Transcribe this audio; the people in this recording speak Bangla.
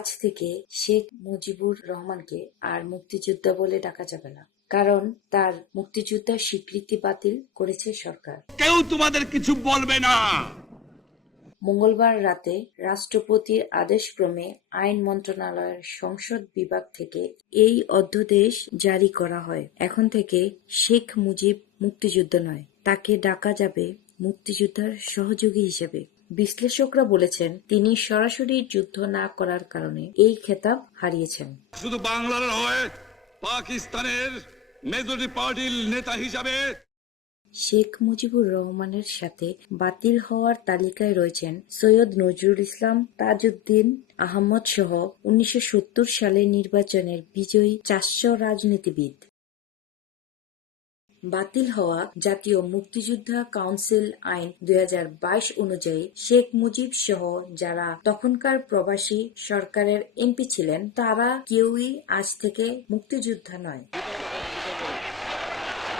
আজ থেকে শেখ মুজিবুর রহমানকে আর মুক্তিযোদ্ধা বলে ডাকা যাবে না, কারণ তার মুক্তিযোদ্ধার স্বীকৃতি বাতিল করেছে সরকার। কেউ তোমাদের কিছু বলবে না। মঙ্গলবার রাতে রাষ্ট্রপতির আদেশক্রমে আইন মন্ত্রণালয়ের সংসদ বিভাগ থেকে এই অধ্যাদেশ জারি করা হয়। এখন থেকে শেখ মুজিব মুক্তিযোদ্ধা নয়, তাকে ডাকা যাবে মুক্তিযোদ্ধার সহযোগী হিসেবে। বিশ্লেষকরা বলেছেন, তিনি সরাসরি যুদ্ধ না করার কারণে এই খেতাব হারিয়েছেন। শুধু বাংলার নয়, পাকিস্তানের মেজরিটি পার্টির নেতা হিসাবে শেখ মুজিবুর রহমানের সাথে বাতিল হওয়ার তালিকায় রয়েছেন সৈয়দ নজরুল ইসলাম, তাজউদ্দিন আহমদ সহ 1970 সালের নির্বাচনের বিজয়ী 400 রাজনীতিবিদ। বাতিল হওয়া জাতীয় মুক্তিযোদ্ধা কাউন্সিল আইন 2022 অনুযায়ী শেখ মুজিব সহ যারা তখনকার প্রবাসী সরকারের এমপি ছিলেন, তারা কেউই আজ থেকে মুক্তিযোদ্ধা নয়।